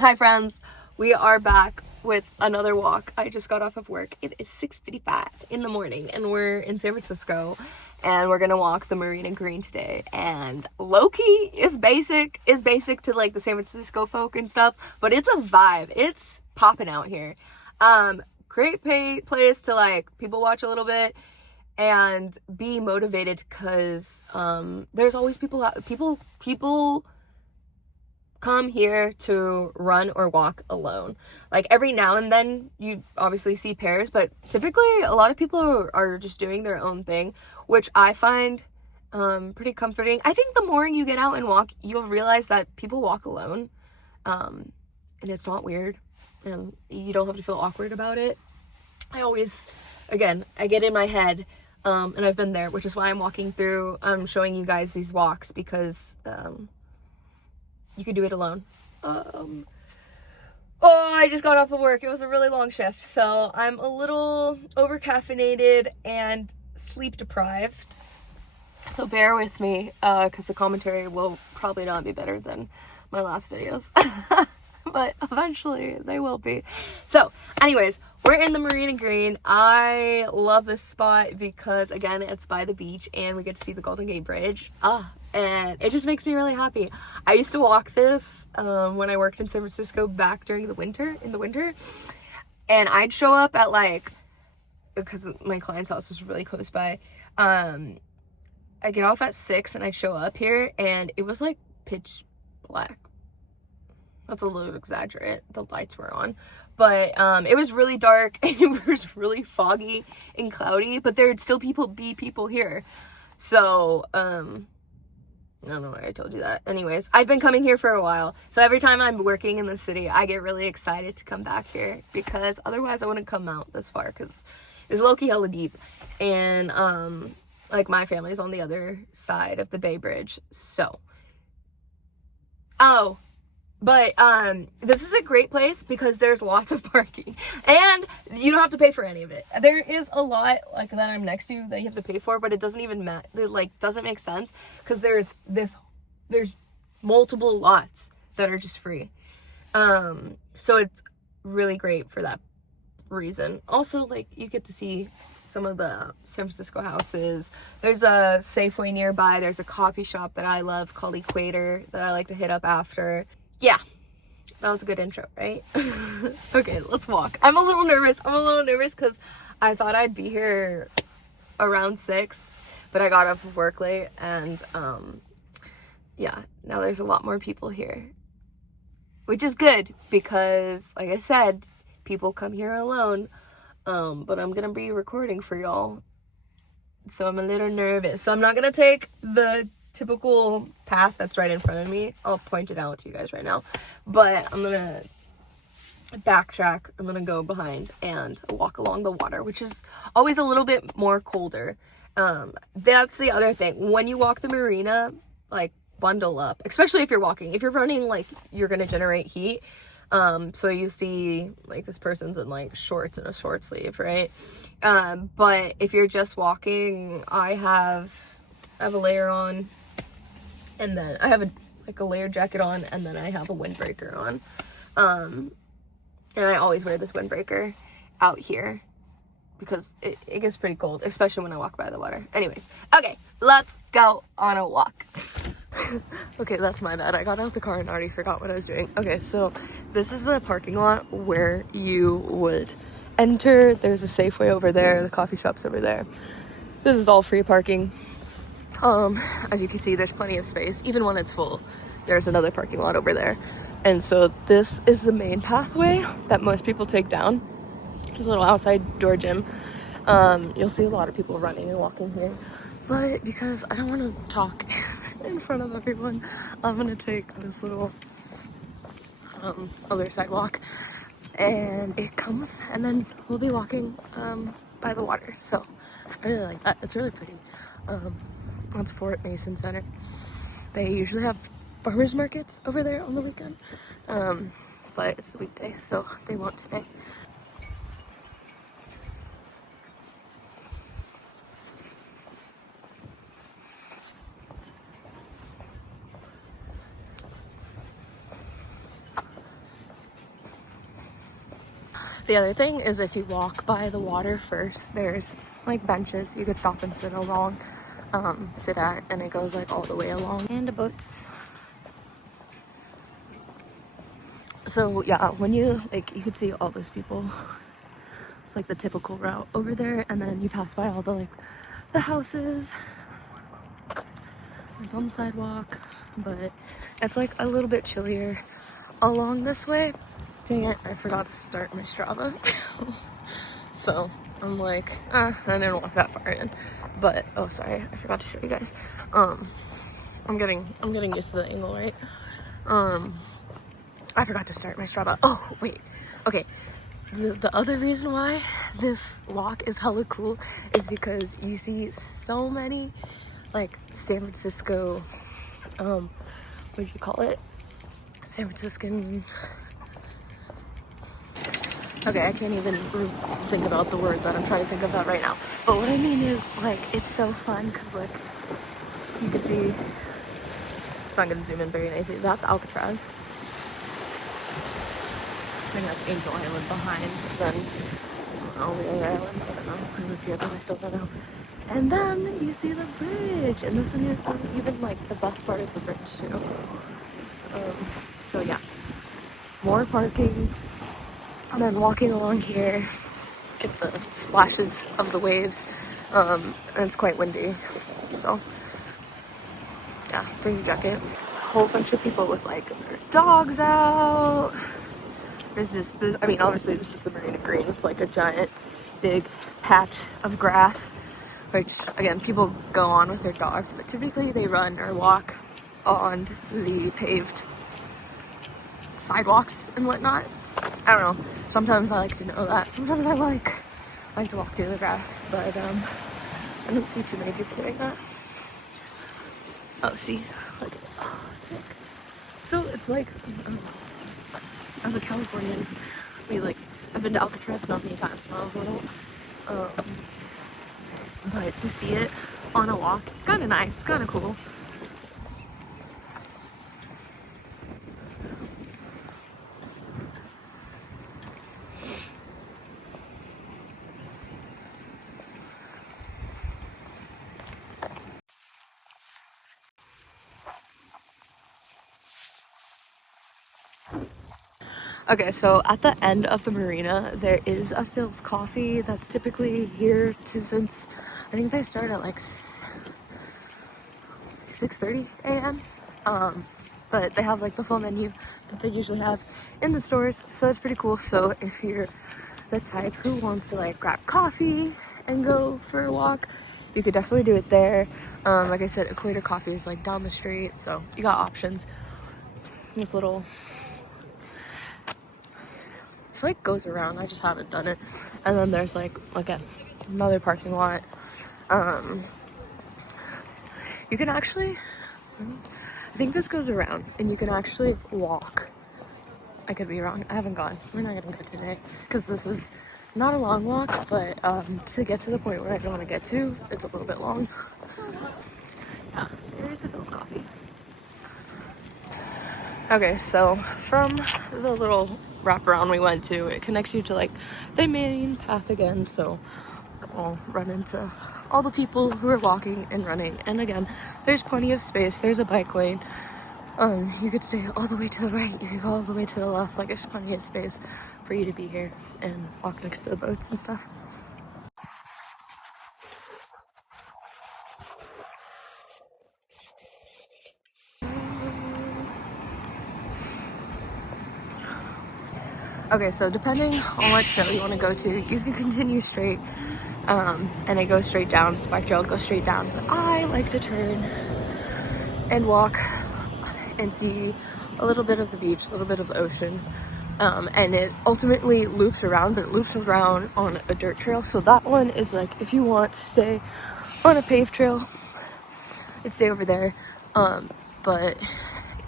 Hi friends, we are back with another walk. I just got off of work. It is 6:55 in the morning and we're in San Francisco and we're gonna walk the Marina Green today. And low-key is basic to like the San Francisco folk and stuff, but it's a vibe. It's popping out here. Great place to like people watch a little bit and be motivated because there's always people come here to run or walk alone. Like every now and then you obviously see pairs, but typically a lot of people are just doing their own thing, which I find pretty comforting. I think the more you get out and walk, you'll realize that people walk alone, and it's not weird and you don't have to feel awkward about it. I get in my head, and I've been there, which is why I'm showing you guys these walks because you can do it alone. I just got off of work. It was a really long shift, so I'm a little over caffeinated and sleep deprived. So bear with me, because the commentary will probably not be better than my last videos. But eventually they will be. So anyways, we're in the Marina Green. I love this spot because again, it's by the beach and we get to see the Golden Gate Bridge. And it just makes me really happy. I used to walk this when I worked in San Francisco back during in the winter. And I'd show up at like, because my client's house was really close by, I get off at 6 and I'd show up here and it was like pitch black. That's a little exaggerate. The lights were on. But it was really dark and it was really foggy and cloudy, but there'd still be people here. So, I don't know why I told you that. Anyways, I've been coming here for a while. So every time I'm working in the city, I get really excited to come back here because otherwise I wouldn't come out this far because it's low-key hella deep. And, like my family's on the other side of the Bay Bridge. So, but this is a great place because there's lots of parking and you don't have to pay for any of it. There is a lot like that I'm next to that you have to pay for, but it doesn't even matter. It like doesn't make sense because there's multiple lots that are just free. So it's really great for that reason. Also, like you get to see some of the San Francisco houses. There's a Safeway nearby. There's a coffee shop that I love called Equator that I like to hit up after. Yeah, that was a good intro, right? Okay, let's walk. I'm a little nervous because I thought I'd be here around 6, but I got off of work late and yeah, now there's a lot more people here, which is good because like I said, people come here alone, but I'm gonna be recording for y'all, so I'm a little nervous. So I'm not gonna take the typical path that's right in front of me. I'll point it out to you guys right now, but I'm gonna backtrack. I'm gonna go behind and walk along the water, which is always a little bit more colder. That's the other thing. When you walk the marina, like bundle up, especially if you're walking. If you're running, like you're gonna generate heat. So you see like this person's in like shorts and a short sleeve, right? But if you're just walking, I have a layer on, and then I have a layered jacket on, and then I have a windbreaker on. And I always wear this windbreaker out here because it gets pretty cold, especially when I walk by the water. Anyways, okay, let's go on a walk. Okay, that's my bad. I got out of the car and already forgot what I was doing. Okay, so this is the parking lot where you would enter. There's a Safeway over there, the coffee shop's over there. This is all free parking. As you can see, there's plenty of space. Even when it's full, there's another parking lot over there. And so this is the main pathway that most people take down. There's a little outside door gym. You'll see a lot of people running and walking here. But because I don't want to talk in front of everyone, I'm going to take this little other sidewalk. And it comes, and then we'll be walking by the water. So I really like that. It's really pretty. That's Fort Mason Center. They usually have farmers markets over there on the weekend, but it's the weekday, so they won't today. The other thing is if you walk by the water first, there's like benches you could stop and sit at, and it goes like all the way along, and boats. So yeah, when you like, you could see all those people. It's like the typical route over there, and then you pass by all the like the houses. It's on the sidewalk, but it's like a little bit chillier along this way. Dang it, I forgot to start my Strava. So I'm like, I didn't walk that far in, but oh sorry, I forgot to show you guys. I'm getting used to the angle, right? I forgot to start my Strava. Oh wait, okay. The other reason why this walk is hella cool is because you see so many like San Francisco, what do you call it? San Franciscan. Okay, I can't even think about the word that I'm trying to think of that right now. But what I mean is, like, it's so fun because, like, you can see, it's not going to zoom in very nicely. That's Alcatraz. I think that's Angel Island behind. Then, all the other islands, I don't know. I live here, but I still don't know. And then you see the bridge. And this is even, like, the best part of the bridge, too. So, yeah. More parking. And then walking along here, get the splashes of the waves, and it's quite windy, so yeah, bring your jacket. A whole bunch of people with like their dogs out. There's this, I mean, obviously this is the Marina Green. It's like a giant, big patch of grass, which again, people go on with their dogs, but typically they run or walk on the paved sidewalks and whatnot. I don't know. Sometimes I like to know that. Sometimes I like to walk through the grass, but I don't see too many people doing that. Oh, see, look, oh, sick. So it's like, as a Californian, I've been to Alcatraz so many times when I was little, but to see it on a walk, it's kind of nice, kind of cool. Okay, so at the end of the marina, there is a Phil's Coffee that's typically here since, I think they start at like 6:30 a.m. But they have like the full menu that they usually have in the stores, so it's pretty cool. So if you're the type who wants to like grab coffee and go for a walk, you could definitely do it there. Like I said, Equator Coffee is like down the street, so you got options. This little, it's like goes around, I just haven't done it. And then there's like another parking lot. You can actually, I think this goes around and you can actually walk. I could be wrong, I haven't gone. We're not gonna go today because this is not a long walk, but to get to the point where I don't want to get to, it's a little bit long. Yeah, there's the Phil's Coffee. Okay, so from the little wraparound we went to, it connects you to like the main path again, so I'll run into all the people who are walking and running. And again, there's plenty of space. There's a bike lane. You could stay all the way to the right, you could go all the way to the left. Like, there's plenty of space for you to be here and walk next to the boats and stuff. Okay, so depending on what trail you want to go to, you can continue straight, and it goes straight down. This bike trail goes straight down, but I like to turn and walk and see a little bit of the beach, a little bit of the ocean, and it ultimately loops around, but it loops around on a dirt trail. So that one is like, if you want to stay on a paved trail, it'd stay over there, but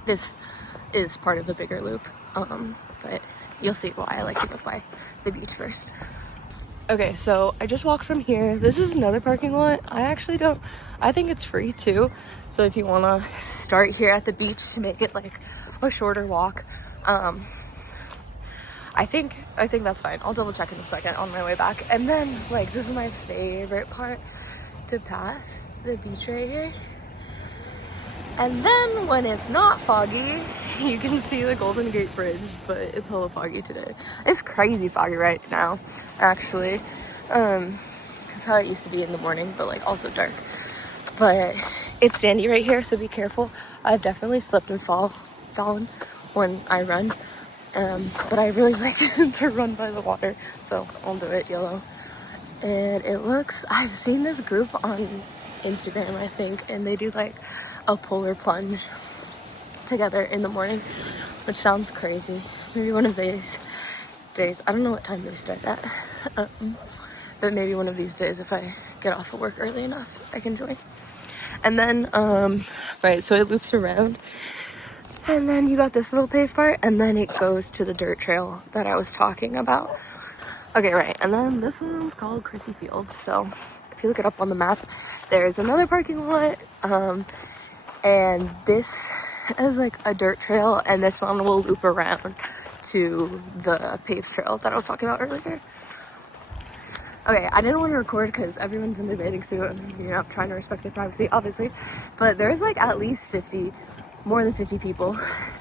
this is part of the bigger loop, but you'll see why I like to go by the beach first. Okay, so I just walked from here. This is another parking lot. I think it's free too. So if you want to start here at the beach to make it like a shorter walk, I I think that's fine. I'll double check in a second on my way back. And then, like, this is my favorite part to pass the beach right here. And then when it's not foggy, you can see the Golden Gate Bridge, but it's hella foggy today. It's crazy foggy right now, actually. That's how it used to be in the morning, but like also dark. But it's sandy right here, so be careful. I've definitely slipped and fallen when I run. But I really like to run by the water, so I'll do it YOLO. And it looks, I've seen this group on Instagram, I think, and they do like a polar plunge together in the morning, which sounds crazy. Maybe one of these days, I don't know what time they start at, but maybe one of these days if I get off of work early enough, I can join. And then, right, so it loops around, and then you got this little paved part, and then it goes to the dirt trail that I was talking about. Okay, right, and then this one's called Crissy Fields, so if you look it up on the map, there's another parking lot, and this is like a dirt trail, and this one will loop around to the paved trail that I was talking about earlier. Okay, I didn't want to record because everyone's in their bathing suit and, you know, trying to respect their privacy, obviously, but there's like at least 50, more than 50 people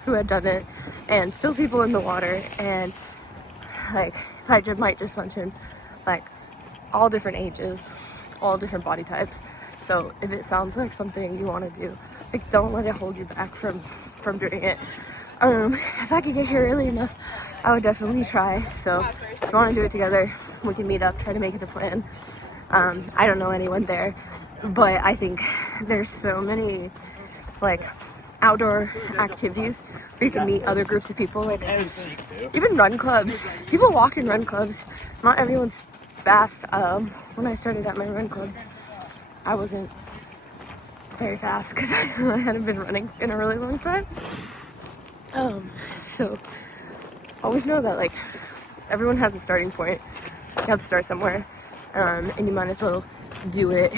who had done it, and still people in the water. And like, if I might just mention, like, all different ages, all different body types. So if it sounds like something you want to do, like, don't let it hold you back from doing it. If I could get here early enough, I would definitely try. So if you want to do it together, we can meet up, try to make it a plan. I don't know anyone there, but I think there's so many like outdoor activities where you can meet other groups of people, like even run clubs. People walk in run clubs. Not everyone's fast. When I started at my run club, I wasn't very fast because I hadn't been running in a really long time. So always know that like everyone has a starting point. You have to start somewhere, and you might as well do it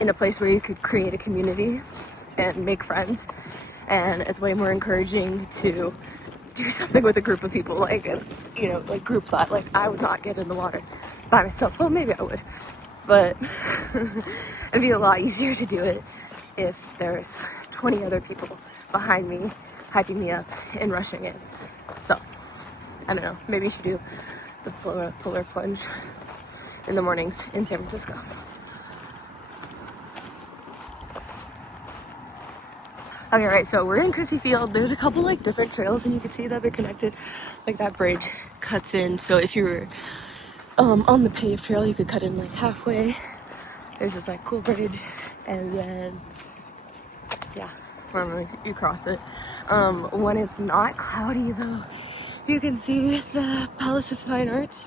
in a place where you could create a community and make friends. And it's way more encouraging to do something with a group of people, like, you know, like group thought. Like, I would not get in the water by myself. Well, maybe I would, but it'd be a lot easier to do it if there's 20 other people behind me hyping me up and rushing in. So I don't know, maybe you should do the polar plunge in the mornings in San Francisco. Okay, right, so we're in Crissy Field. There's a couple like different trails, and you can see that they're connected. Like that bridge cuts in, so if you were on the paved trail, you could cut in like halfway. There's this like cool bridge, and then yeah, normally you cross it. When it's not cloudy though, you can see the Palace of Fine Arts.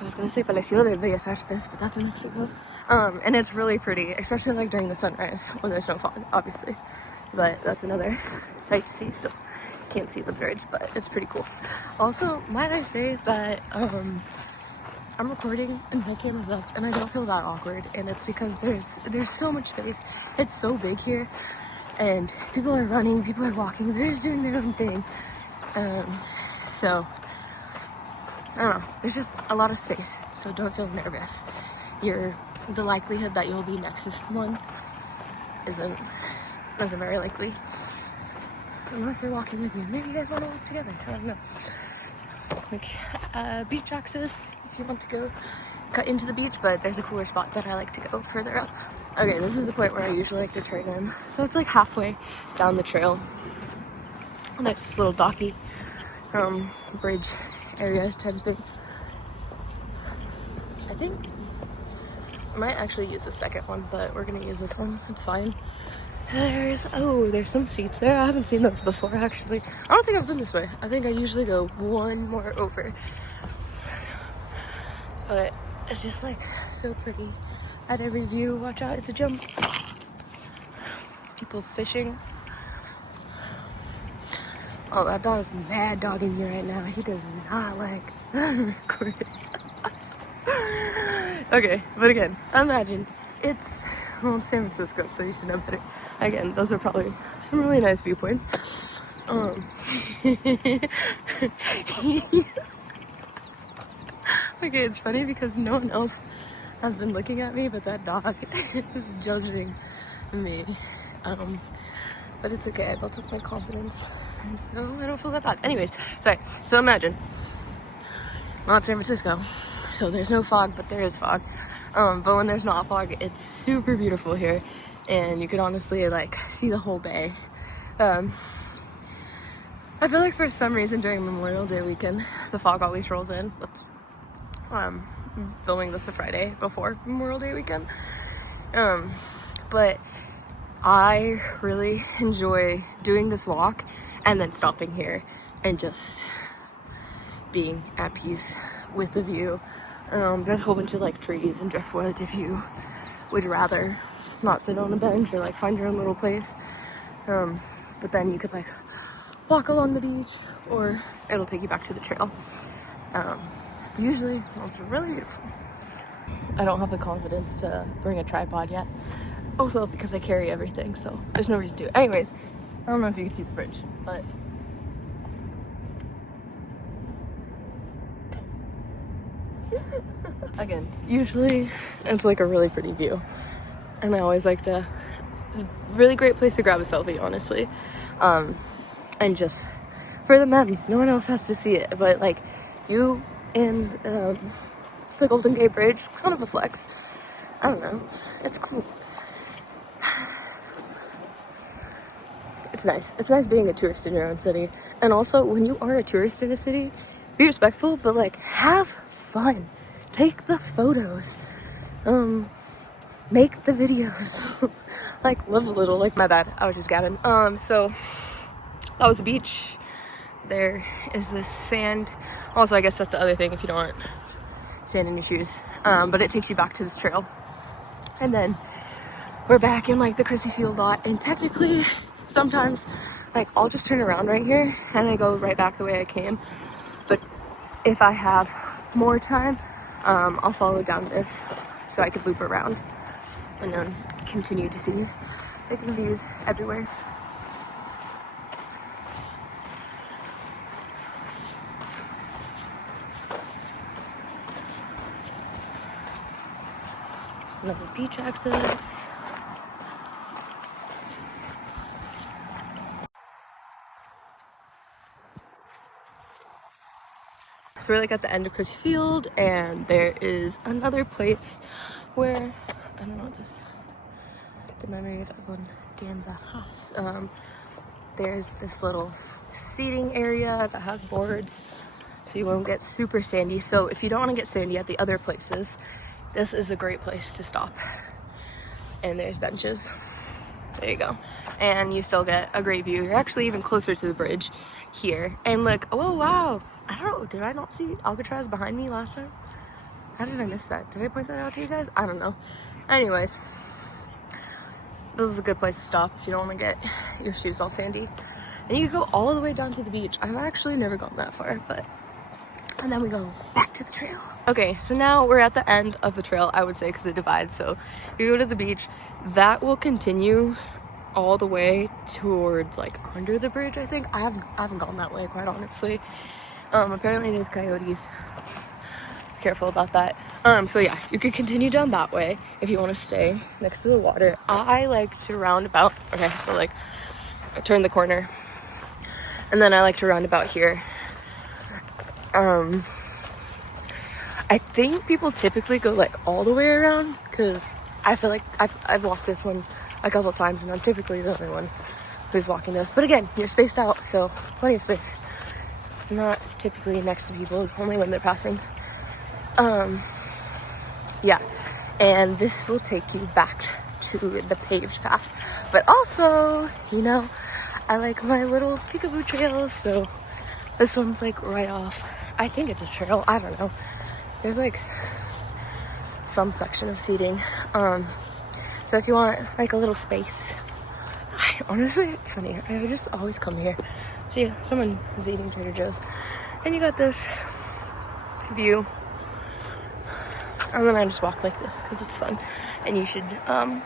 I was gonna say Palacio de Bellas Artes, but that's in Mexico. And it's really pretty, especially like during the sunrise when there's no fog, obviously. But that's another sight to see, so can't see the bridge, but it's pretty cool. Also, might I say that I'm recording and my camera's up, and I don't feel that awkward, and it's because there's so much space. It's so big here, and people are running, people are walking, they're just doing their own thing. So I don't know, there's just a lot of space, so don't feel nervous. The likelihood that you'll be next to someone isn't very likely, unless they're walking with you. Maybe you guys want to walk together, I don't know. Like beach access if you want to go cut into the beach, but there's a cooler spot that I like to go further up. Okay, this is the point where I usually like to turn in, so it's like halfway down the trail. And there's this little docky bridge area type of thing. I think I might actually use the second one, but we're gonna use this one, it's fine. There's some seats there. I haven't seen those before, actually. I don't think I've been this way. I think I usually go one more over. But it's just like so pretty at every view. Watch out, it's a jump. People fishing. Oh, that dog's mad dogging me right now. He does not like recording. Okay, but again, imagine it's San Francisco, so you should know better. Again, those are probably some really nice viewpoints. Okay, it's funny because no one else has been looking at me, but that dog is judging me. But it's okay, I built up my confidence, and so I don't feel that bad. Anyways, sorry. So imagine, not San Francisco, so there's no fog, but there is fog. But when there's not fog, it's super beautiful here, and you could honestly like see the whole bay. I feel like for some reason during Memorial Day weekend, the fog always rolls in. That's filming this a Friday before Memorial Day weekend. But I really enjoy doing this walk and then stopping here and just being at peace with the view. There's a whole bunch of like trees and driftwood if you would rather not sit on a bench or like find your own little place. But then you could like walk along the beach or it'll take you back to the trail. Usually it's really beautiful. I don't have the confidence to bring a tripod yet. Also because I carry everything, so there's no reason to. Anyways, I don't know if you can see the bridge, but again, usually it's like a really pretty view, and I always like to, really great place to grab a selfie, honestly, and just for the memes. No one else has to see it, but like you and the Golden Gate Bridge, kind of a flex. I don't know, it's cool. It's nice. It's nice being a tourist in your own city. And also, when you are a tourist in a city, be respectful, but like, have fun. Take the photos. Make the videos. Like, live a little. Like, my bad. I was just gabbing. So, that was the beach. There is this sand. Also, I guess that's the other thing if you don't want sand in your shoes. But it takes you back to this trail. And then, we're back in, like, the Crissy Field lot. And technically, sometimes, like, I'll just turn around right here and I go right back the way I came. But if I have more time, I'll follow down this so I could loop around and then continue to see like the views everywhere. Another beach access. So we're like at the end of Crissy Field, and there is another place where, I don't know, just the memory of one Danza house. There's this little seating area that has boards so you won't get super sandy. So if you don't want to get sandy at the other places, this is a great place to stop. And there's benches. There you go. And you still get a great view. You're actually even closer to the bridge here. And look, oh wow, I don't know, did I not see Alcatraz behind me last time? How did I miss that? Did I point that out to you guys? I don't know. Anyways, this is a good place to stop if you don't want to get your shoes all sandy. And you can go all the way down to the beach. I've actually never gone that far, but, and then we go back to the trail. Okay, so now we're at the end of the trail, I would say, because it divides. So you go to the beach, that will continue all the way towards like under the bridge, I think. I haven't gone that way, quite honestly. Apparently there's coyotes. Careful about that. So yeah, you could continue down that way if you want to stay next to the water. I like to round about. Okay, so like I turn the corner and then I like to round about here. I think people typically go like all the way around because I feel like I've walked this one a couple times and I'm typically the only one who's walking this. But again, you're spaced out, so plenty of space. Not typically next to people, only when they're passing. Yeah, and this will take you back to the paved path. But also, you know, I like my little peekaboo trails, so this one's like right off. I think it's a trail, I don't know. There's like some section of seating. So if you want like a little space, honestly, it's funny. I just always come here. See, someone is eating Trader Joe's. And you got this view. And then I just walk like this because it's fun. And you should have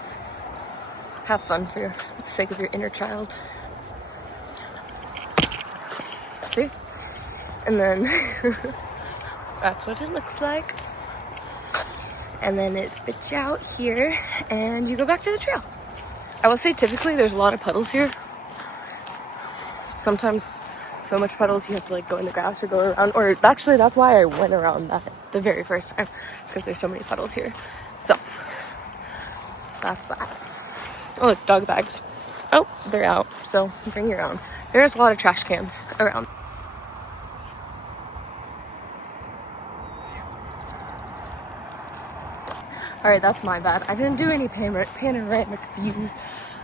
fun for the sake of your inner child. See? And then That's what it looks like. And then it spits you out here and you go back to the trail. I will say typically there's a lot of puddles here. Sometimes so much puddles you have to like go in the grass or go around, or actually that's why I went around that the very first time. It's because there's so many puddles here. So that's that. Oh look, dog bags. Oh, they're out, so bring your own. There's a lot of trash cans around. Alright, that's my bad. I didn't do any panoramic views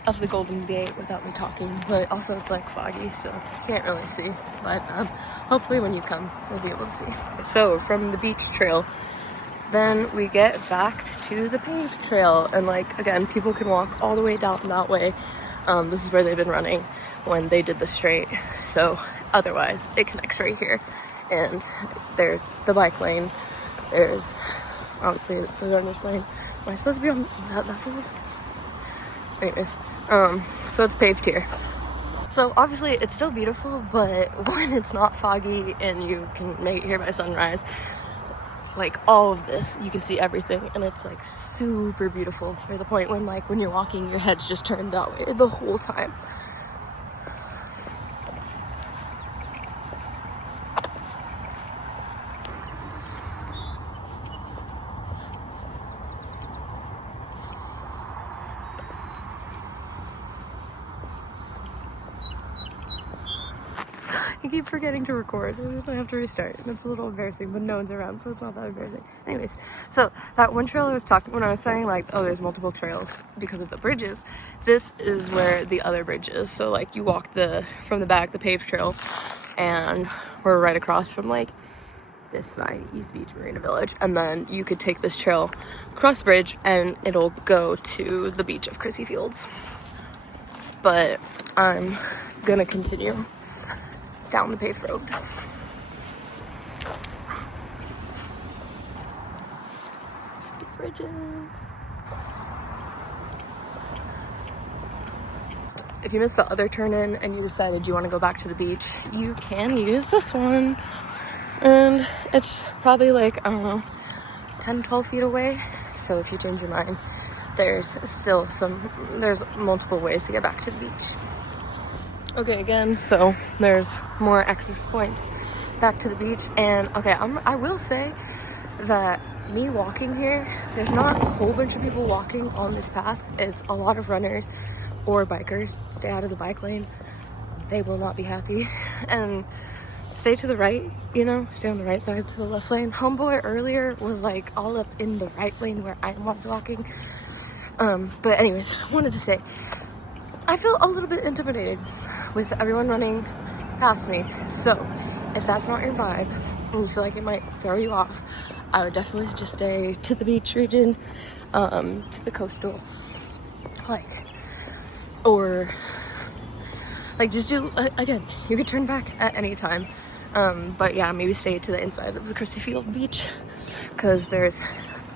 of the Golden Gate without me talking, but also it's like foggy, so you can't really see. But hopefully when you come, you'll be able to see. So from the beach trail, then we get back to the paved trail, and like again, people can walk all the way down that way. This is where they've been running when they did the straight. So otherwise, it connects right here, and there's the bike lane. There's obviously the runner's lane. Am I supposed to be on that levels? Anyways, so it's paved here. So obviously it's still beautiful, but when it's not foggy and you can make it here by sunrise, like all of this, you can see everything, and it's like super beautiful, for the point when like when you're walking, your head's just turned that way the whole time. I keep forgetting to record. I have to restart. It's a little embarrassing, but no one's around, so it's not that embarrassing. Anyways, so that one trail I was talking, when I was saying like, oh, there's multiple trails because of the bridges, this is where the other bridge is. So like you walk from the back, the paved trail, and we're right across from like this side, East Beach Marina Village, and then you could take this trail across the bridge and it'll go to the beach of Crissy Fields. But I'm gonna continue down the paved road. Steep bridges. If you missed the other turn in and you decided you want to go back to the beach, you can use this one. And it's probably like, I don't know, 10-12 feet away. So if you change your mind, there's still there's multiple ways to get back to the beach. Okay, again, so there's more access points back to the beach, and okay, I will say that me walking here, there's not a whole bunch of people walking on this path. It's a lot of runners or bikers. Stay out of the bike lane. They will not be happy. And stay to the right, you know, stay on the right side to the left lane. Homeboy earlier was like all up in the right lane where I was walking. But anyways, I wanted to say, I feel a little bit intimidated with everyone running past me. So if that's not your vibe and you feel like it might throw you off, I would definitely just stay to the beach region, to the coastal, or just do, again, you could turn back at any time. But yeah, maybe stay to the inside of the Crissy Field beach, because there's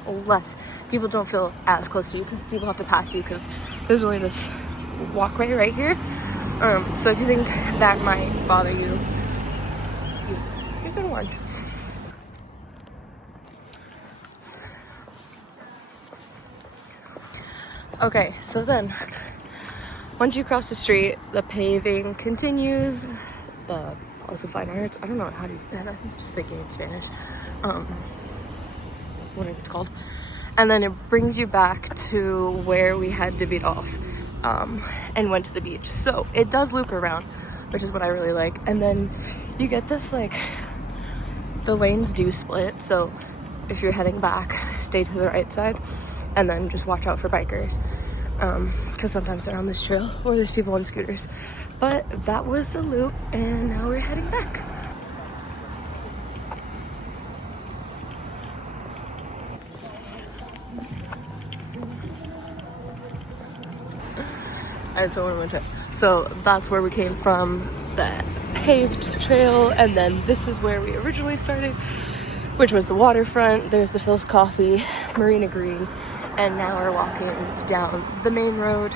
less, people don't feel as close to you because people have to pass you because there's only this walkway right here. So if you think that might bother you, you've been warned. Okay, so then once you cross the street, the paving continues. The also fine arts, I don't know how to, I'm just thinking in Spanish, what it's called. And then it brings you back to where we had divvied off, and went to the beach. So it does loop around, which is what I really like. And then you get this, like, the lanes do split. So if you're heading back, stay to the right side, and then just watch out for bikers, because sometimes they're on this trail or there's people on scooters. But that was the loop, and now we're heading back. Alright, so that's where we came from, the paved trail, and then this is where we originally started, which was the waterfront. There's the Phil's Coffee, Marina Green, and now we're walking down the main road,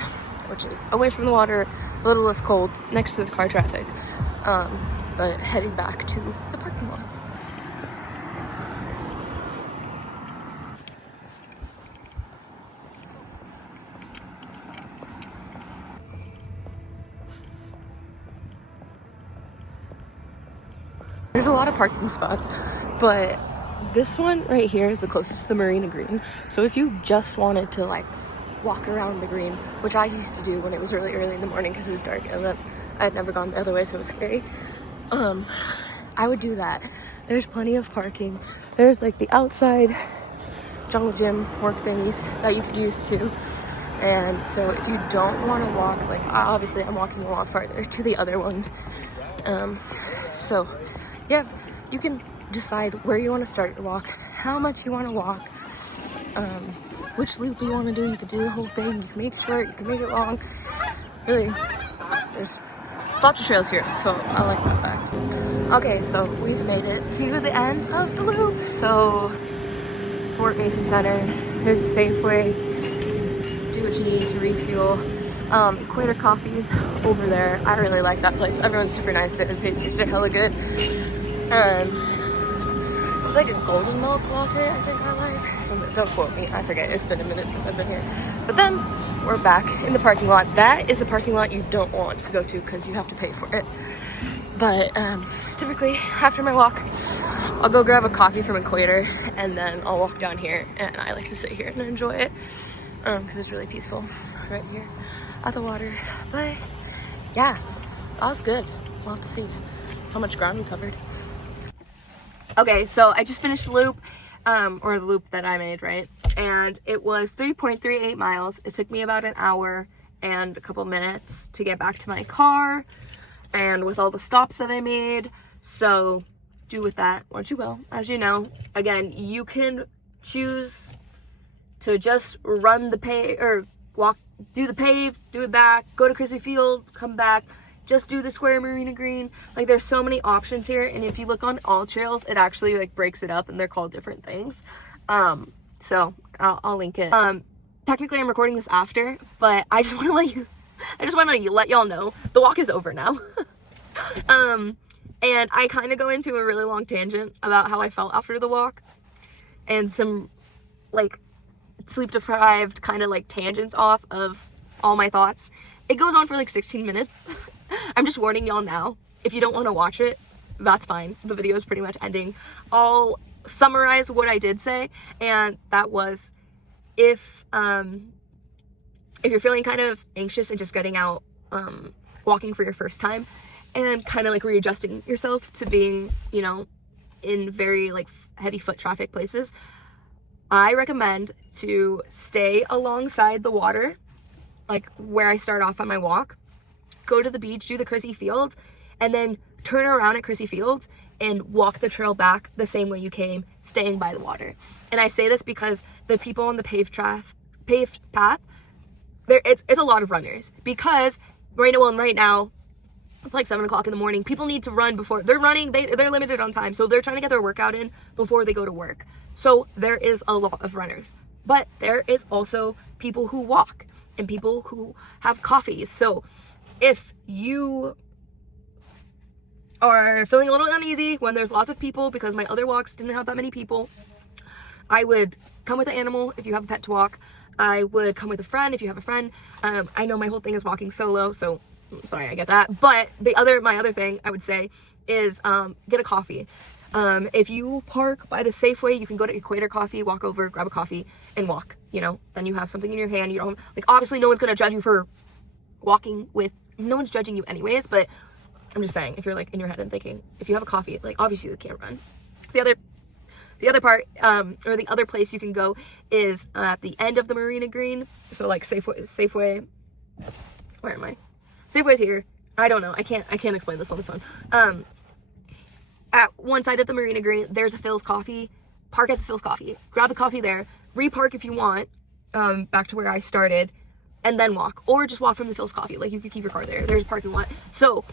which is away from the water, a little less cold, next to the car traffic, but heading back to the parking lots. There's a lot of parking spots, but this one right here is the closest to the Marina Green. So if you just wanted to like walk around the green, which I used to do when it was really early in the morning because it was dark and then I had never gone the other way, so it was scary. I would do that. There's plenty of parking. There's like the outside jungle gym work thingies that you could use too. And so if you don't want to walk, like obviously I'm walking a lot farther to the other one. So yeah, you can decide where you want to start your walk, how much you want to walk, which loop you want to do. You can do the whole thing. You can make it short, you can make it long. Really, there's lots of trails here, so I like that fact. Okay, so we've made it to the end of the loop. So Fort Mason Center, there's a Safeway. Do what you need to refuel. Equator Coffee over there. I really like that place. Everyone's super nice there. The pastries are hella good. It's like a golden milk latte, I think I like. So don't quote me, I forget. It's been a minute since I've been here. But then we're back in the parking lot. That is the parking lot you don't want to go to because you have to pay for it. But typically after my walk, I'll go grab a coffee from Equator and then I'll walk down here, and I like to sit here and enjoy it because it's really peaceful right here at the water. But yeah, that was good. We'll have to see how much ground we covered. Okay, so I just finished the loop, or the loop that I made, right? And it was 3.38 miles. It took me about an hour and a couple minutes to get back to my car, and with all the stops that I made. So do with that what you will. As you know, again, you can choose to just run the walk, do the paved, do it back, go to Crissy Fields, come back, just do the square Marina Green. Like, there's so many options here, and if you look on all trails, it actually like breaks it up and they're called different things. So I'll link it. Technically I'm recording this after, but I just want to let y'all know the walk is over now. And I kind of go into a really long tangent about how I felt after the walk and some like sleep deprived kind of like tangents off of all my thoughts. It goes on for like 16 minutes. I'm just warning y'all now. If you don't want to watch it, that's fine. The video is pretty much ending. I'll summarize what I did say, and that was if you're feeling kind of anxious and just getting out walking for your first time and kind of like readjusting yourself to being, you know, in very like heavy foot traffic places, I recommend to stay alongside the water, like where I start off on my walk, go to the beach, do the Crissy Fields, and then turn around at Crissy Fields and walk the trail back the same way you came, staying by the water. And I say this because the people on the paved path, it's a lot of runners, because right now it's like 7 o'clock in the morning. People need to run before they're running. They're limited on time, so they're trying to get their workout in before they go to work. So there is a lot of runners, but there is also people who walk and people who have coffees. So if you are feeling a little uneasy when there's lots of people, because my other walks didn't have that many people, I would come with an animal if you have a pet to walk. I would come with a friend if you have a friend. I know my whole thing is walking solo, so sorry, I get that. But my other thing I would say is get a coffee. If you park by the Safeway, you can go to Equator Coffee, walk over, grab a coffee, and walk. You know, then you have something in your hand. You don't like, obviously no one's gonna judge you for walking with. No one's judging you anyways, but I'm just saying, if you're like in your head and thinking, if you have a coffee, like obviously you can't run. The other part, or the other place you can go is at the end of the Marina Green. So like Safeway, where am I? Safeway's here. I don't know. I can't explain this on the phone. At one side of the Marina Green, there's a Phil's Coffee. Park at the Phil's Coffee. Grab the coffee there. Repark if you want, back to where I started, and then walk. Or just walk from the Phil's Coffee. Like, you could keep your car there. There's a parking lot. So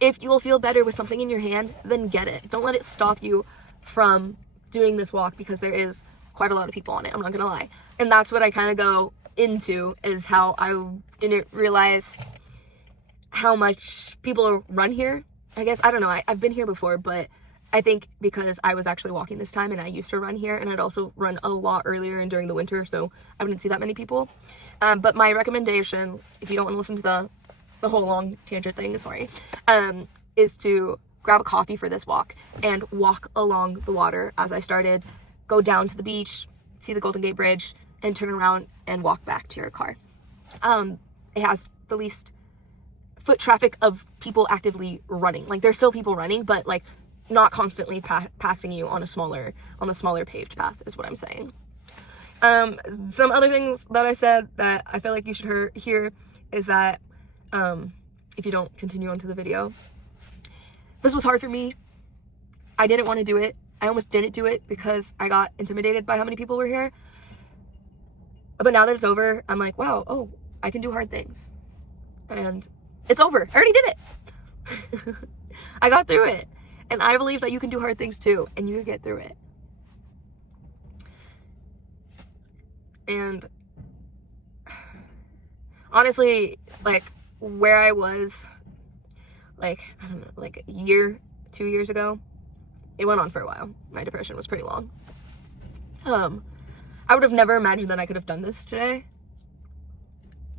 if you will feel better with something in your hand, then get it. Don't let it stop you from doing this walk, because there is quite a lot of people on it. I'm not gonna lie. And that's what I kind of go into, is how I didn't realize how much people run here. I guess, I don't know, I've been here before, but I think because I was actually walking this time and I used to run here, and I'd also run a lot earlier and during the winter, so I wouldn't see that many people. But my recommendation, if you don't want to listen to the whole long tangent thing, sorry, is to grab a coffee for this walk and walk along the water as I started, go down to the beach, see the Golden Gate Bridge, and turn around and walk back to your car. It has the least foot traffic of people actively running. Like, there's still people running, but like not constantly passing you on a smaller paved path is what I'm saying. Some other things that I said that I feel like you should hear is that if you don't continue on to the video, this was hard for me. I didn't want to do it. I almost didn't do it because I got intimidated by how many people were here. But now that it's over, I'm like, wow, oh, I can do hard things. And it's over. I already did it. I got through it. And I believe that you can do hard things too, and you can get through it. And honestly, like, where I was, like, I don't know, like a year, 2 years ago, it went on for a while. My depression was pretty long. I would have never imagined that I could have done this today.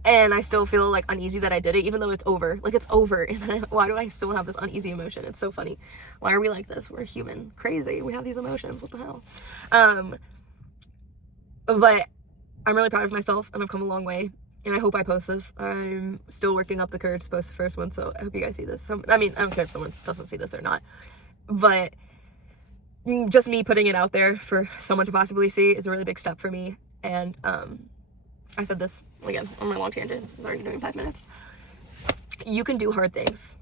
And I still feel like uneasy that I did it, even though it's over. Like, it's over. And why do I still have this uneasy emotion? It's so funny. Why are we like this? We're human. Crazy. We have these emotions. What the hell? But I'm really proud of myself, and I've come a long way. And I hope I post this. I'm still working up the courage to post the first one, so I hope you guys see this. I mean, I don't care if someone doesn't see this or not. But just me putting it out there for someone to possibly see is a really big step for me. And I said this again on my long tangent. This is already doing 5 minutes. You can do hard things,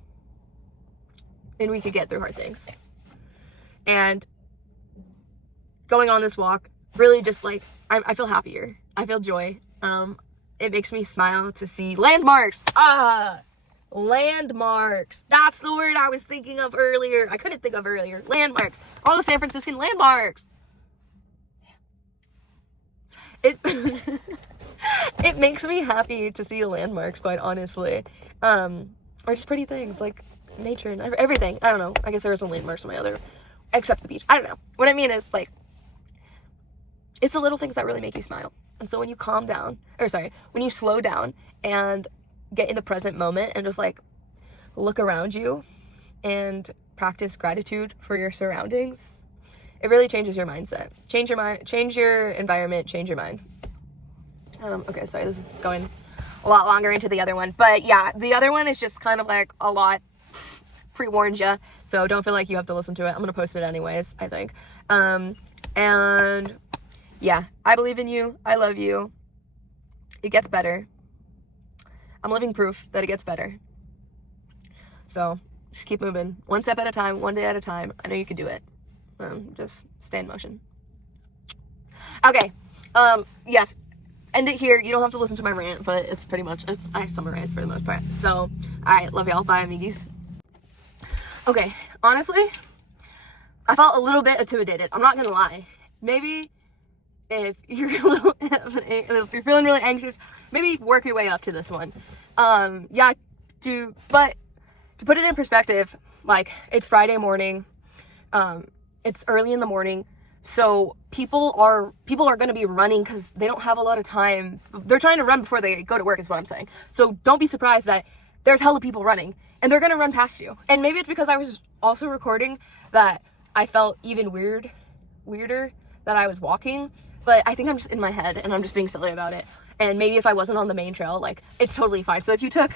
and we could get through hard things. And going on this walk really just, like, I feel happier. I feel joy. It makes me smile to see landmarks. Landmarks. That's the word I was thinking of earlier. I couldn't think of earlier. Landmarks. All the San Franciscan landmarks. It it makes me happy to see landmarks, quite honestly. Or just pretty things like nature and everything. I don't know. I guess there are some landmarks on my other, except the beach. I don't know. What I mean is, like, it's the little things that really make you smile. And so when you when you slow down and get in the present moment and just, like, look around you and practice gratitude for your surroundings, it really changes your mindset. Change your mind, change your environment, change your mind. Okay, sorry, this is going a lot longer into the other one. But yeah, the other one is just kind of like a lot. Pre-warned you, so don't feel like you have to listen to it. I'm gonna post it anyways, I think. And yeah, I believe in you. I love you. It gets better. I'm living proof that it gets better. So just keep moving. One step at a time, one day at a time. I know you can do it. Just stay in motion. Okay. Yes. End it here. You don't have to listen to my rant, but it's pretty much, I summarized for the most part. So, alright, love y'all. Bye, amiguis. Okay, honestly, I felt a little bit intimidated. I'm not gonna lie. Maybe if you're if you're feeling really anxious, maybe work your way up to this one. But to put it in perspective, like, it's Friday morning, it's early in the morning, so people are going to be running because they don't have a lot of time. They're trying to run before they go to work, is what I'm saying. So don't be surprised that there's hella people running, and they're going to run past you. And maybe it's because I was also recording that I felt even weirder that I was walking, but I think I'm just in my head and I'm just being silly about it. And maybe if I wasn't on the main trail, like, it's totally fine. So if you took,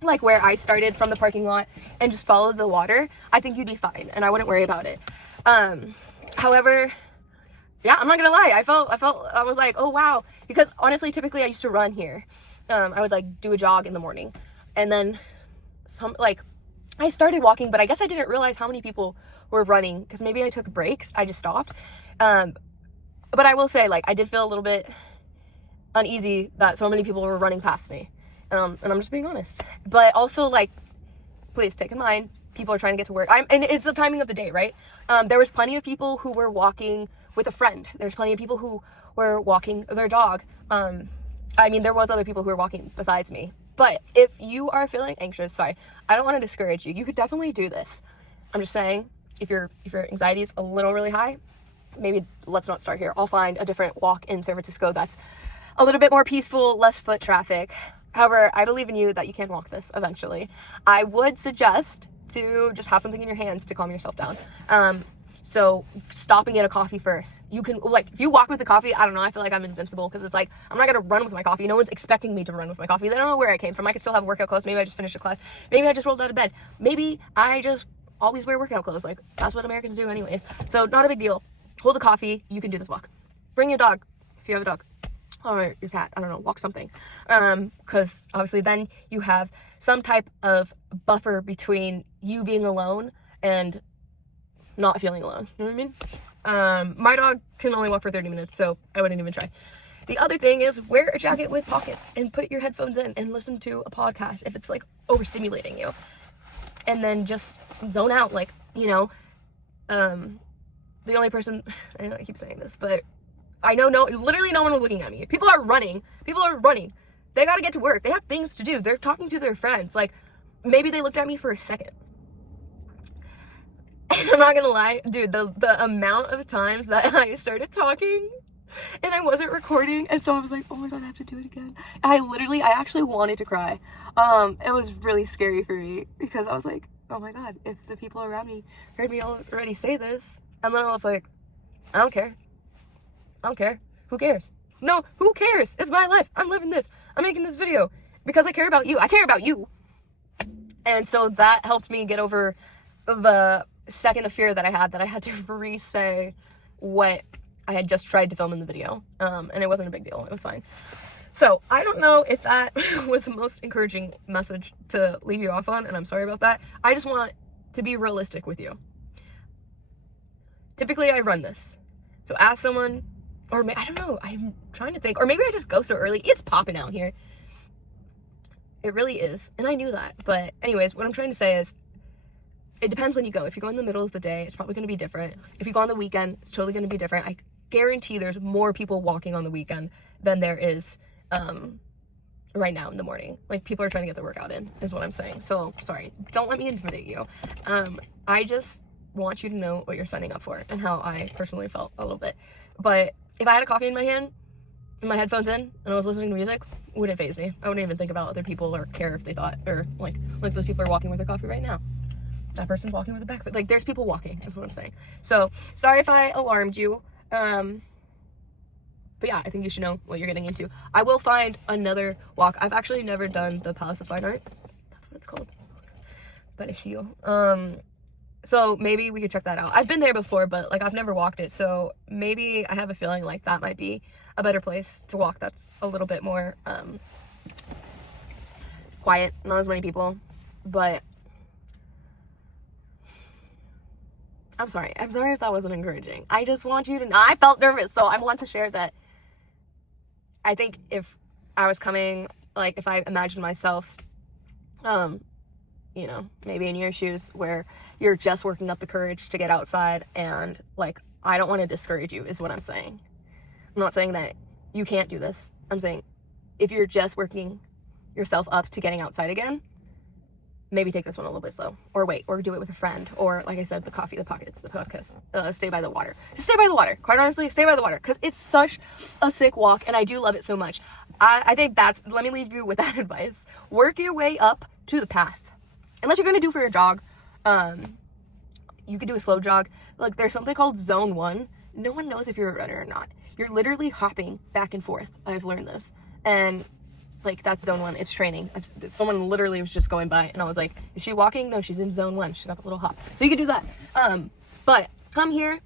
like, where I started from the parking lot and just followed the water, I think you'd be fine and I wouldn't worry about it. However, yeah, I'm not gonna lie, I was like, oh wow, because honestly, typically I used to run here. I would, like, do a jog in the morning, and then I started walking, but I guess I didn't realize how many people were running because maybe I took breaks. I just stopped. But I will say, like, I did feel a little bit uneasy that so many people were running past me. And I'm just being honest. But also, like, please take in mind, people are trying to get to work. And it's the timing of the day, right? There was plenty of people who were walking with a friend. There's plenty of people who were walking their dog. I mean, there was other people who were walking besides me. But if you are feeling anxious, sorry, I don't want to discourage you. You could definitely do this. I'm just saying, if your anxiety is a little really high, maybe let's not start here. I'll find a different walk in San Francisco that's a little bit more peaceful, less foot traffic. However, I believe in you that you can walk this eventually. I would suggest to just have something in your hands to calm yourself down. So stopping at a coffee first. You can, like, if you walk with the coffee, I don't know, I feel like I'm invincible, because it's like, I'm not gonna run with my coffee. No one's expecting me to run with my coffee. They don't know where I came from. I could still have workout clothes. Maybe I just finished a class. Maybe I just rolled out of bed. Maybe I just always wear workout clothes. Like, that's what Americans do anyways. So not a big deal. Hold a coffee. You can do this walk. Bring your dog, if you have a dog. Or your cat. I don't know. Walk something. Because obviously then you have some type of buffer between you being alone and not feeling alone. You know what I mean? My dog can only walk for 30 minutes, so I wouldn't even try. The other thing is, wear a jacket with pockets and put your headphones in and listen to a podcast if it's like overstimulating you. And then just zone out, like, you know, the only person, I know I keep saying this, but I know literally no one was looking at me. People are running. They gotta get to work. They have things to do. They're talking to their friends. Like, maybe they looked at me for a second. And I'm not gonna lie, dude, the amount of times that I started talking and I wasn't recording, and so I was like, oh my god, I have to do it again. I actually wanted to cry. It was really scary for me, because I was like, oh my god, if the people around me heard me already say this. And then I was like, I don't care. Who cares? No, who cares? It's my life. I'm living this. I'm making this video because I care about you. I care about you. And so that helped me get over the second of fear that I had to re-say what I had just tried to film in the video. And it wasn't a big deal. It was fine. So I don't know if that was the most encouraging message to leave you off on, and I'm sorry about that. I just want to be realistic with you. Typically I run this. So ask someone, or I don't know, I'm trying to think, or maybe I just go so early. It's popping out here. It really is. And I knew that. But anyways, what I'm trying to say is, it depends when you go. If you go in the middle of the day, it's probably going to be different. If you go on the weekend, it's totally going to be different. I guarantee there's more people walking on the weekend than there is right now in the morning. Like, people are trying to get their workout in, is what I'm saying. So, sorry. Don't let me intimidate you. I just want you to know what you're signing up for and how I personally felt a little bit. But if I had a coffee in my hand and my headphones in and I was listening to music, it wouldn't faze me. I wouldn't even think about other people or care if they thought, or like those people are walking with their coffee right now. That person's walking with a backpack. Like, there's people walking, is what I'm saying. So, sorry if I alarmed you. But yeah, I think you should know what you're getting into. I will find another walk. I've actually never done the Palace of Fine Arts. That's what it's called. But I see you. So maybe we could check that out. I've been there before, but like, I've never walked it. So maybe I have a feeling like that might be a better place to walk. That's a little bit more quiet, not as many people. But I'm sorry if that wasn't encouraging. I just want you to know, I felt nervous, so I want to share that. I think if I was coming, like, if I imagined myself, you know, maybe in your shoes, where you're just working up the courage to get outside, and like, I don't want to discourage you, is what I'm saying. I'm not saying that you can't do this. I'm saying if you're just working yourself up to getting outside again, maybe take this one a little bit slow, or wait, or do it with a friend, or like I said, the coffee, the pockets, the podcast, stay by the water. Just stay by the water. Quite honestly, stay by the water, because it's such a sick walk, and I do love it so much. I think let me leave you with that advice. Work your way up to the path. Unless you're going to do for your jog, you could do a slow jog. Like, there's something called zone 1. No one knows if you're a runner or not. You're literally hopping back and forth. I've learned this. And like, that's zone 1. It's training. Someone literally was just going by and I was like, is she walking? No, she's in zone 1. She's got a little hop. So you could do that. But come here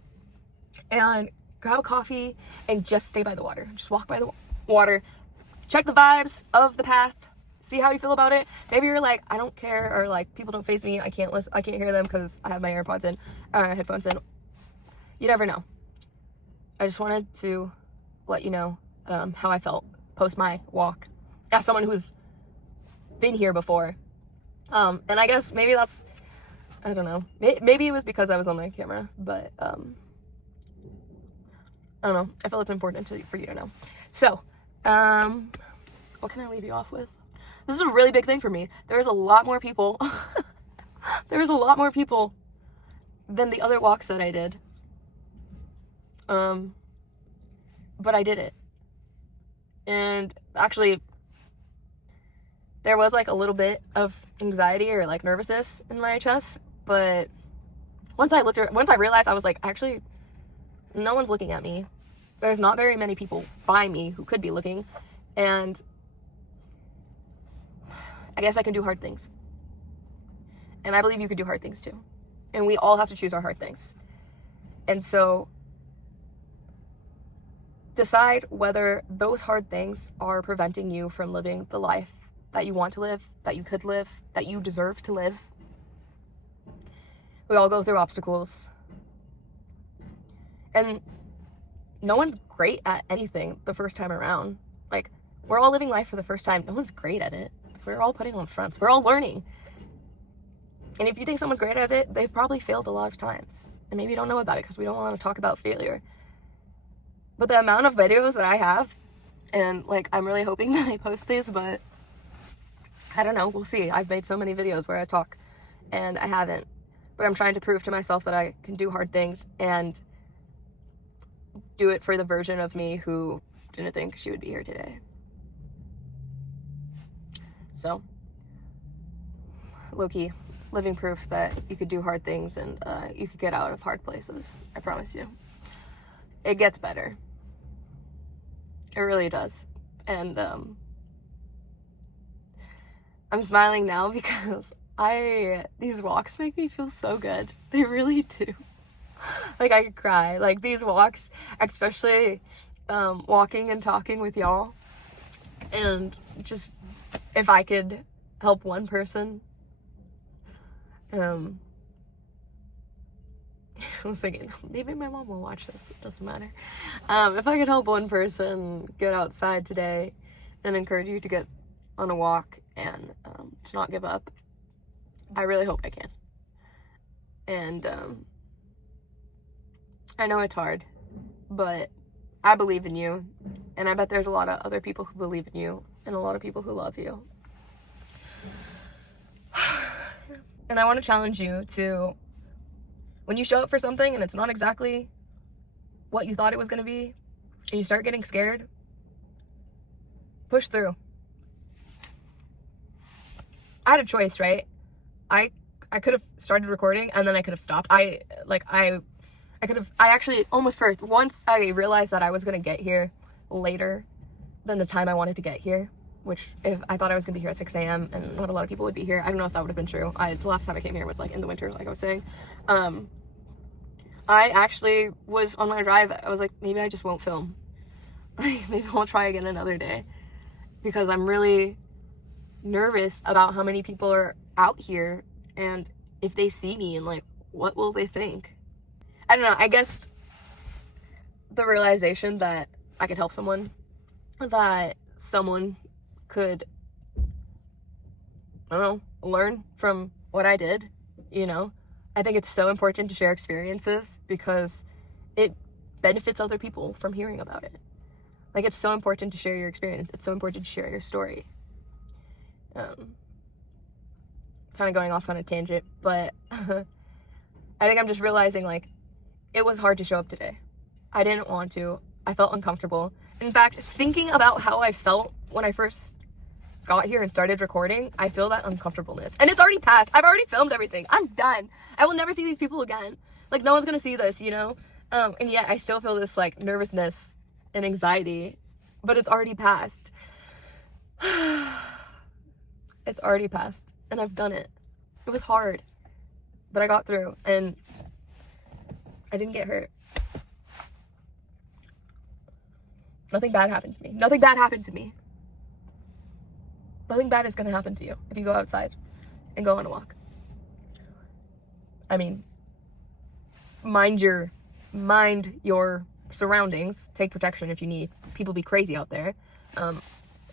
and grab a coffee and just stay by the water. Just walk by the water. Check the vibes of the path. See how you feel about it. Maybe you're like, I don't care, or like, people don't faze me. I can't hear them because I have my AirPods in, headphones in. You never know. I just wanted to let you know how I felt post my walk, as someone who's been here before. And I guess maybe that's, I don't know. Maybe it was because I was on my camera, but I don't know. I feel it's important for you to know. So, what can I leave you off with? This is a really big thing for me. There's a lot more people. There's a lot more people than the other walks that I did. But I did it. And actually, there was like a little bit of anxiety or like nervousness in my chest, but once I realized, I was like, actually, no one's looking at me. There's not very many people by me who could be looking, and I guess I can do hard things. And I believe you could do hard things too. And we all have to choose our hard things. And so decide whether those hard things are preventing you from living the life that you want to live, that you could live, that you deserve to live. We all go through obstacles. And no one's great at anything the first time around. Like, we're all living life for the first time. No one's great at it. We're all putting on fronts. We're all learning. And if you think someone's great at it, they've probably failed a lot of times. And maybe you don't know about it because we don't want to talk about failure. But the amount of videos that I have, and like, I'm really hoping that I post these, but I don't know. We'll see. I've made so many videos where I talk and I haven't. But I'm trying to prove to myself that I can do hard things and do it for the version of me who didn't think she would be here today. So, low-key, living proof that you could do hard things and you could get out of hard places. I promise you. It gets better. It really does. And I'm smiling now because these walks make me feel so good. They really do. Like, I could cry. Like, these walks, especially walking and talking with y'all, and just if I could help one person, I was thinking, maybe my mom will watch this, it doesn't matter. If I could help one person get outside today and encourage you to get on a walk and to not give up, I really hope I can. And I know it's hard, but I believe in you, and I bet there's a lot of other people who believe in you, and a lot of people who love you. And I want to challenge you to, when you show up for something and it's not exactly what you thought it was going to be, and you start getting scared, push through. I had a choice, right? I could have started recording and then I could have stopped. I actually almost first, once I realized that I was going to get here later than the time I wanted to get here, which if I thought I was going to be here at 6 a.m. and not a lot of people would be here. I don't know if that would have been true. The last time I came here was like in the winter, like I was saying. I actually was on my drive. I was like, maybe I just won't film. Maybe I'll try again another day, because I'm really nervous about how many people are out here, and if they see me, and like, what will they think? I don't know. I guess the realization that I could help someone, that someone could, I don't know, learn from what I did, you know? I think it's so important to share experiences because it benefits other people from hearing about it. Like, it's so important to share your experience. It's so important to share your story. Kind of going off on a tangent, but I think I'm just realizing, like, it was hard to show up today. I didn't want to. I felt uncomfortable. In fact, thinking about how I felt when I first got here and started recording, I feel that uncomfortableness. And it's already passed. I've already filmed everything. I'm done. I will never see these people again. Like, no one's gonna see this, you know? And yet I still feel this, like, nervousness and anxiety, but it's already passed. It's already passed, and I've done it. It was hard, but I got through, and I didn't get hurt. Nothing bad happened to me. Nothing bad happened to me. Nothing bad is gonna happen to you if you go outside and go on a walk. I mean, mind your surroundings. Take protection if you need. People be crazy out there.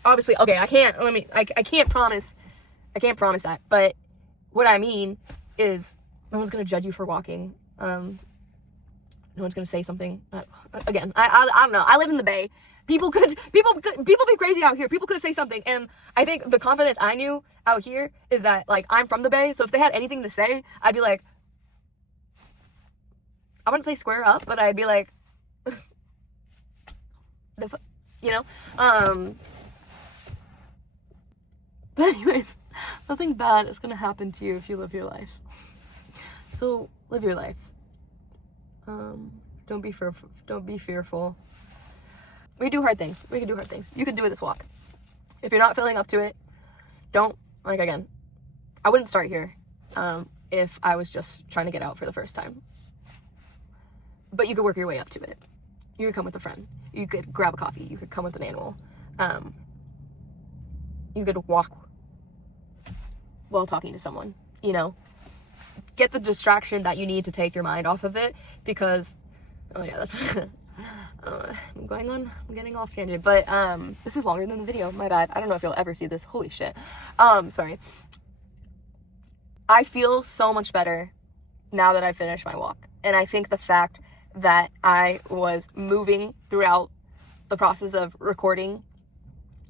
Obviously, okay, I can't promise that, but what I mean is no one's gonna judge you for walking. No one's gonna say something. Again, I don't know. I live in the Bay. People be crazy out here. People could say something, and I think the confidence I knew out here is that, like, I'm from the Bay, so if they had anything to say, I'd be like, I wouldn't say square up, but I'd be like, you know, But anyways, nothing bad is gonna happen to you if you live your life. So live your life. Don't be fearful. Don't be fearful. We do hard things. We can do hard things. You can do this walk. If you're not feeling up to it, don't, like, again, I wouldn't start here if I was just trying to get out for the first time. But you could work your way up to it. You could come with a friend. You could grab a coffee. You could come with an animal. You could walk while talking to someone, you know. Get the distraction that you need to take your mind off of it, because, oh yeah, that's, I'm getting off tangent, but, this is longer than the video, my bad. I don't know if you'll ever see this, holy shit. Sorry. I feel so much better now that I finished my walk, and I think the fact that I was moving throughout the process of recording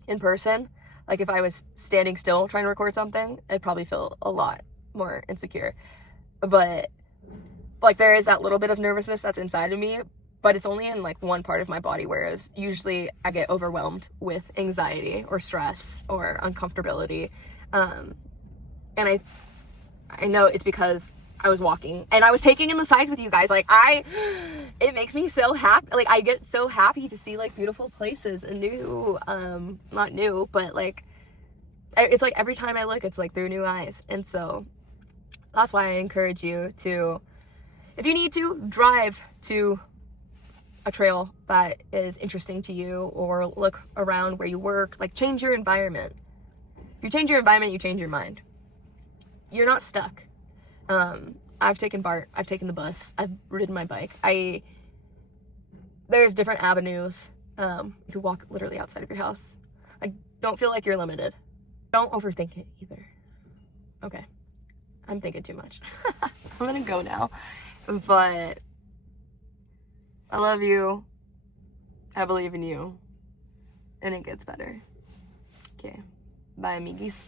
in person, like if I was standing still trying to record something, I'd probably feel a lot more insecure. But like there is that little bit of nervousness that's inside of me, but it's only in like one part of my body, whereas usually I get overwhelmed with anxiety or stress or uncomfortability. And I know it's because I was walking and I was taking in the sights with you guys. Like it makes me so happy. Like I get so happy to see like beautiful places and new, not new, but like, it's like every time I look, it's like through new eyes. And so that's why I encourage you to, if you need to, drive to a trail that is interesting to you, or look around where you work, like change your environment. If you change your environment, you change your mind. You're not stuck. I've taken BART, I've taken the bus, I've ridden my bike. There's different avenues. You can walk literally outside of your house. Like, don't feel like you're limited. Don't overthink it either. Okay. I'm thinking too much. I'm gonna go now. But I love you. I believe in you. And it gets better. Okay. Bye, amiguis.